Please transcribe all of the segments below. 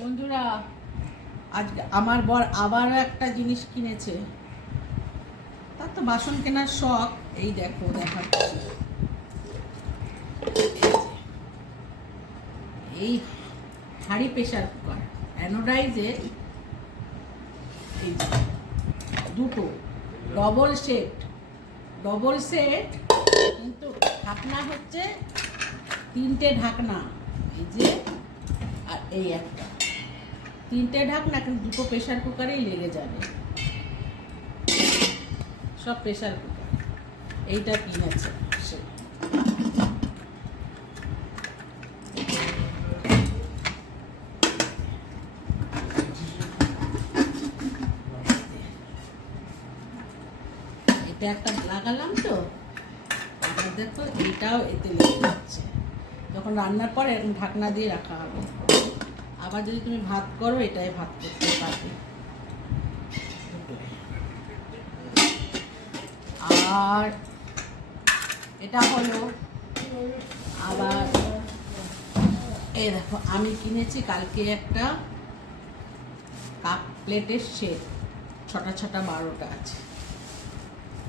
বন্ধুরা, আজকে আমার বর আবারও একটা জিনিস কিনেছে। তার তো বাসন কেনার শখ। এই দেখো, দেখাচ্ছি। এই হাঁড়ি প্রেশার কুকার অ্যানোডাইজের, এই দুটো ডবল সেট, কিন্তু ঢাকনা হচ্ছে তিনটে ঢাকনা। এই যে, আর এই একটা, তিনটে ঢাকনা, কিন্তু দুটো প্রেশার কুকারেই লেগে যাবে। সব প্রেশার কুকার। এইটা কিনেছে সে। এটা একটা লাগালাম তো, এটা দেখো, এইটাও এতে লেগে যাচ্ছে। যখন রান্নার পরে এরকম ঢাকনা দিয়ে রাখা হবে। আবার যদি তুমি ভাত করো, এটাই ভাত করতে পারবে। আর এটা হলো আবার, এই দেখো, আমি কিনেছি কালকে একটা কাপ প্লেটের সেট। ছটা 12টা আছে।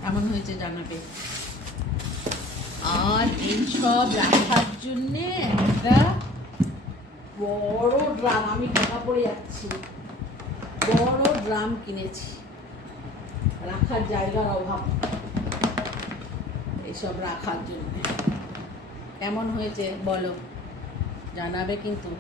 কেমন হয়েছে জানাবে। আর এই সব রাখার জন্যে একটা বড় ড্রাম, আমি ঢাকা পড়ে যাচ্ছি, বড় ড্রাম কিনেছি। রাখার জায়গার অভাব, এইসব রাখার জন্য। কেমন হয়েছে বলো, জানাবে কিন্তু।